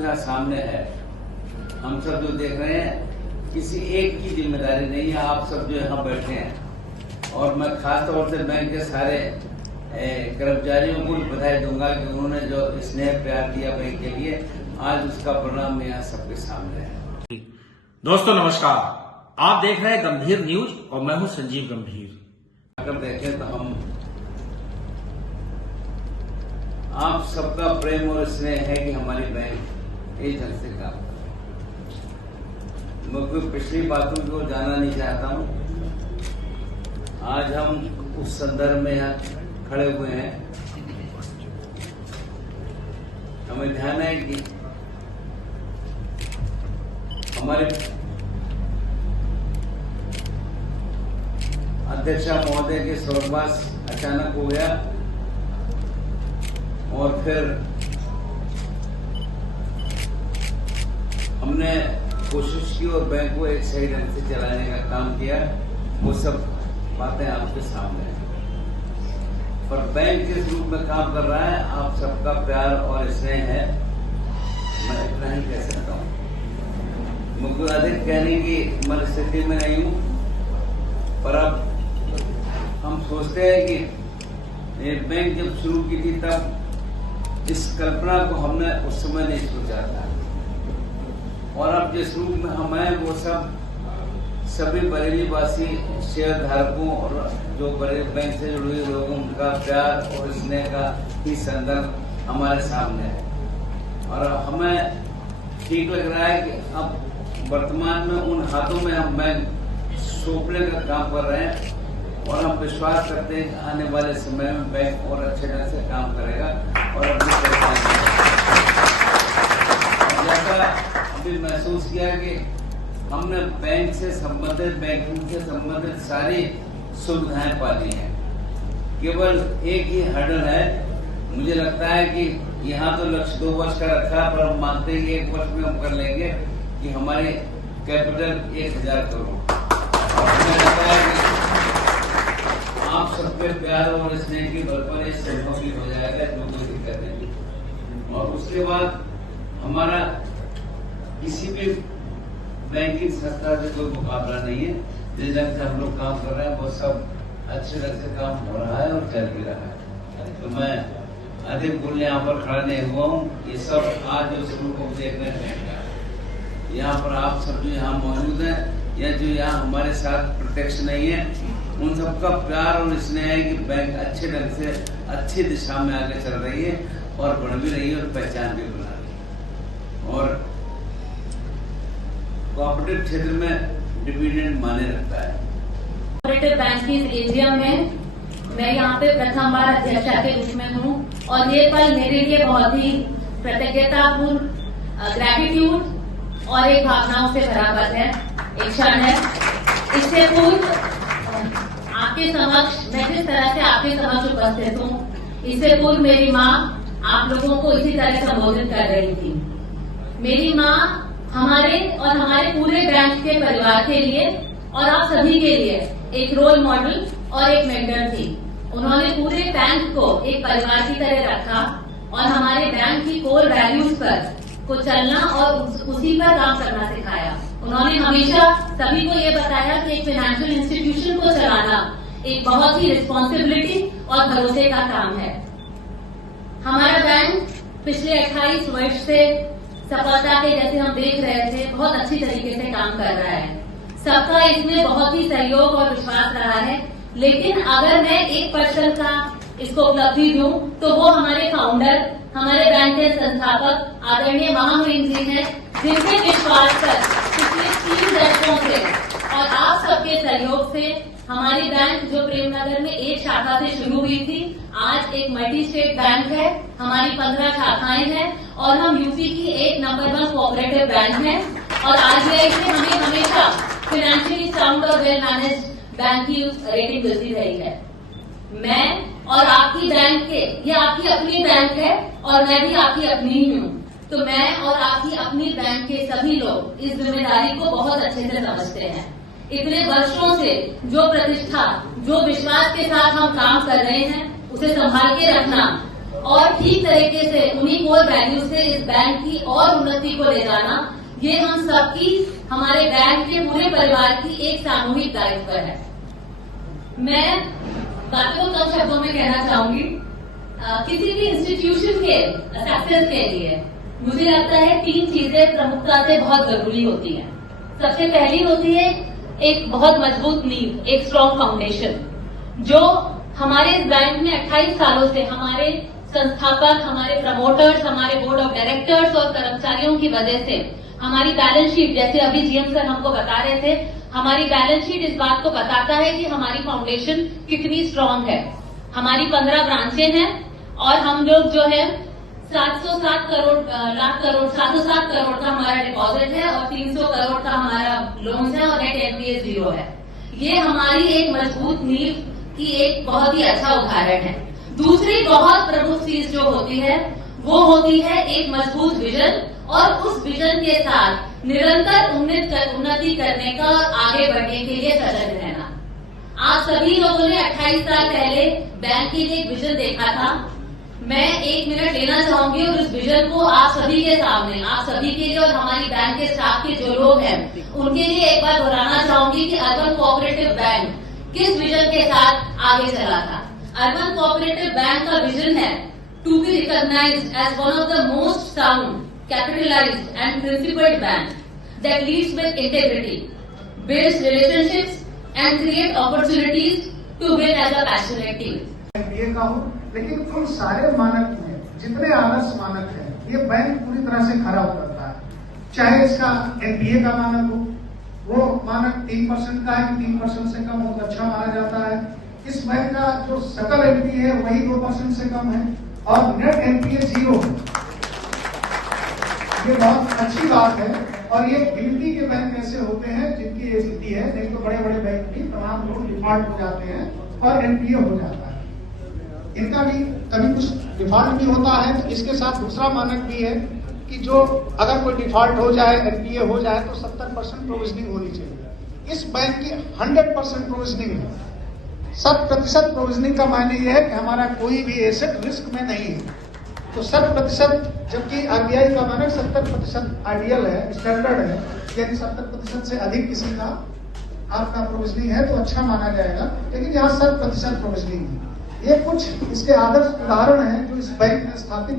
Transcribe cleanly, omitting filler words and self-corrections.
जो यहाँ सामने है, हम सब जो देख रहे हैं, किसी एक की जिम्मेदारी नहीं है। आप सब जो यहाँ बैठे हैं, और मैं खास तौर से बैंक के सारे कर्मचारियों को बधाई दूंगा कि उन्होंने जो स्नेह प्यार दिया बैंक के लिए, आज उसका परिणाम यहाँ सबके सामने है। दोस्तों नमस्कार, आप देख रहे हैं गंभीर न्यूज और मैं हूं संजीव गंभीर। अगर देखें तो हम आप सबका प्रेम और स्नेह है कि हमारी बैंक इस ढंग से काम कर रही है। मैं कोई पिछली बातों को जाना नहीं चाहता हूं। आज हम उस संदर्भ में यहाँ खड़े हुए हैं। हमें ध्यान है कि हमारे अध्यक्षा महोदय के स्वर्गवास अचानक हो गया, और फिर हमने कोशिश की और बैंक को एक सही ढंग से चलाने का काम किया। वो सब बातें आपके सामने हैं, पर बैंक किस रूप में काम कर रहा है, आप सबका प्यार और स्नेह है, मैं इतना ही कह सकता हूँ। मुझे अधिक कहने की मनस्थिति में नहीं हूँ, पर अब हम सोचते हैं कि ये बैंक जब शुरू की थी तब इस कल्पना को हमने उस समय नहीं सोचा था, और अब जिस रूप में हम हैं वो सब सभी बरेली वासी शेयर धारकों और जो बड़े बैंक से जुड़े हुए लोगों उनका प्यार और स्नेह का ही संदर्भ हमारे सामने है। और हमें ठीक लग रहा है कि अब वर्तमान में उन हाथों में हम बैंक सौंपने का काम कर रहे हैं, और हम विश्वास करते हैं कि आने वाले समय में बैंक और अच्छे ढंग से काम करेगा और अपनी जैसा अभी महसूस किया कि हमने बैंक से संबंधित, बैंकिंग से संबंधित सारी सुविधाएं पा ली हैं। केवल एक ही हर्डल है। मुझे लगता है कि यहाँ तो लक्ष्य 2 वर्ष का रखा, पर हम मानते हैं कि 1 वर्ष में हम कर लेंगे कि हमारे कैपिटल 1000 करोड़। और मुझे लगता है कि आप सबके प्यार और स्नेह की बल पर इस संभव भी हो जाएगा, जो कोई दिक्कत नहीं। और उसके बाद हमारा किसी भी बैंकिंग संस्था से कोई मुकाबला नहीं है। जिस ढंग से हम लोग काम कर रहे हैं वो सब अच्छे ढंग से काम हो रहा है और चल भी रहा है। तो मैं अधिक बोलने यहाँ पर खड़ा नहीं हुआ हूँ। ये सब आज जो शुरू को देख रहे हैं, यहाँ पर आप सब जो यहाँ मौजूद हैं या जो यहाँ हमारे साथ प्रत्यक्ष नहीं है, उन सबका प्यार और स्नेह है कि बैंक अच्छे ढंग से अच्छी दिशा में आगे चल रही है और बढ़ भी रही है और पहचान भी बना रही है। और कोऑपरेटिव क्षेत्र में डिविडेंड माने रखता है। कोऑपरेटिव बैंक की एजीएम में मैं यहाँ पे प्रथम बार अध्यक्षा के रूप में हूँ, और ये पल मेरे लिए बहुत ही कृतज्ञतापूर्ण, ग्रेटिट्यूड और एक भावनाओं से भरा पल है, एक क्षण है। इससे पूर्व आपके समक्ष, मैं जिस तरह से आपके समक्ष उपस्थित हूँ, इससे पूर्व मेरी माँ आप लोगों को इसी तरह संबोधित कर रही थी। मेरी माँ हमारे और हमारे पूरे बैंक के परिवार के लिए और आप सभी के लिए एक रोल मॉडल और एक मेंटर थी। उन्होंने पूरे बैंक को एक परिवार की तरह रखा और हमारे बैंक की कोर वैल्यूज पर को चलना और उसी पर काम करना सिखाया। उन्होंने हमेशा सभी को ये बताया कि एक फाइनेंशियल इंस्टीट्यूशन को चलाना एक बहुत ही रिस्पॉन्सिबिलिटी और भरोसे का काम है। हमारा बैंक पिछले 28 वर्ष से सफलता के, जैसे हम देख रहे थे, बहुत अच्छी तरीके से काम कर रहा है। सबका इसमें बहुत ही सहयोग और विश्वास रहा है। लेकिन अगर मैं 1% का इसको उपलब्धि दूं तो वो हमारे फाउंडर, हमारे बैंक के संस्थापक आदरणीय महामहिम जी हैं, जिनके विश्वास पर पिछले 3 दशकों से और आप सबके सहयोग से हमारी बैंक, जो प्रेमनगर में एक शाखा से शुरू हुई थी, आज एक मल्टी स्टेट बैंक है। हमारी 15 शाखाएं हैं और हम यूपी की एक नंबर 1 कोऑपरेटिव बैंक है। और आरबीआई से हमें हमेशा फाइनेंशियली साउंड और वेल मैनेज बैंक की रेटिंग मिलती रही है। मैं और आपकी बैंक के, ये आपकी अपनी बैंक है और मैं भी आपकी अपनी ही हूँ, तो मैं और आपकी अपनी बैंक के सभी लोग इस जिम्मेदारी को बहुत अच्छे से समझते हैं। इतने वर्षों से जो प्रतिष्ठा, जो विश्वास के साथ हम काम कर रहे हैं, उसे संभाल के रखना और ठीक तरीके से उन्हीं कोर वैल्यू से इस बैंक की और उन्नति को ले जाना, ये हम सबकी, हमारे बैंक के पूरे परिवार की एक सामूहिक दायित्व है। मैं बातों को कम शब्दों में कहना चाहूंगी। किसी भी इंस्टीट्यूशन के सक्सेस के लिए मुझे लगता है 3 चीजें प्रमुखता से बहुत जरूरी होती हैं। सबसे पहली होती है एक बहुत मजबूत नींव, एक स्ट्रॉन्ग फाउंडेशन, जो हमारे इस बैंक में 28 सालों से हमारे संस्थापक, हमारे प्रमोटर्स, हमारे बोर्ड ऑफ डायरेक्टर्स और कर्मचारियों की वजह से हमारी बैलेंस शीट, जैसे अभी जीएम सर हमको बता रहे थे, हमारी बैलेंस शीट इस बात को बताता है कि हमारी फाउंडेशन कितनी स्ट्रांग है। हमारी 15 ब्रांचें हैं और हम लोग जो है 707 करोड़ का हमारा डिपॉजिट है और 300 करोड़ का हमारा लोन है और नेट एनपीए 0 है। ये हमारी एक मजबूत नींव की एक बहुत ही अच्छा उदाहरण है। दूसरी बहुत प्रमुख चीज जो होती है वो होती है एक मजबूत विजन और उस विजन के साथ निरंतर उन्नति करने का, आगे बढ़ने के लिए सजग रहना। आप सभी लोगों ने 28 साल पहले बैंक के लिए एक विजन देखा था। मैं 1 मिनट लेना चाहूंगी और उस विजन को आप सभी के सामने, आप सभी के लिए और हमारी बैंक के स्टाफ के जो लोग हैं उनके लिए एक बार दोहराना चाहूंगी कि अर्बन कोऑपरेटिव बैंक किस विजन के साथ आगे चला था। अर्बन कोऑपरेटिव बैंक का विजन है to be recognised as one of the most sound, capitalised and principled bank that leads with integrity, builds relationships and create opportunities to win as a passionate team. ये कहूँ, लेकिन उन सारे मानक में जितने आदर्श मानक हैं, ये बैंक पूरी तरह से खरा उतरता है। चाहे इसका एनपीए का मानक हो, वो मानक 3% का है कि 3% से कम बहुत अच्छा माना जाता है। इस बैंक का जो सकल एनपीए है वही 2% से कम है और नेट एनपीए 0 है। ये बहुत अच्छी बात है और ये गिनती के बैंक ऐसे होते हैं जिनकी ये स्थिति है, नहीं तो बड़े बड़े बैंक भी तमाम लोग डिफॉल्ट हो जाते हैं और एनपीए हो जाता है। इनका भी कभी कुछ डिफॉल्ट भी होता है। तो इसके साथ दूसरा मानक भी है कि जो अगर कोई डिफॉल्ट हो जाए, एनपीए हो जाए, तो 70% प्रोविजनिंग होनी चाहिए। इस बैंक की 100% प्रोविजनिंग है। 100% प्रोविजनिंग का मायने यह है कि हमारा कोई भी एसेट रिस्क में नहीं है। तो 100%, जबकि आरबीआई का मानक 70% आइडियल है, स्टैंडर्ड है, यानी 70% से अधिक किसी का आपका प्रोविजनिंग है तो अच्छा माना जाएगा, लेकिन यहाँ 100% प्रोविजनिंग है। ये कुछ इसके आदर्श उदाहरण हैं जो इस बैंक ने स्थापित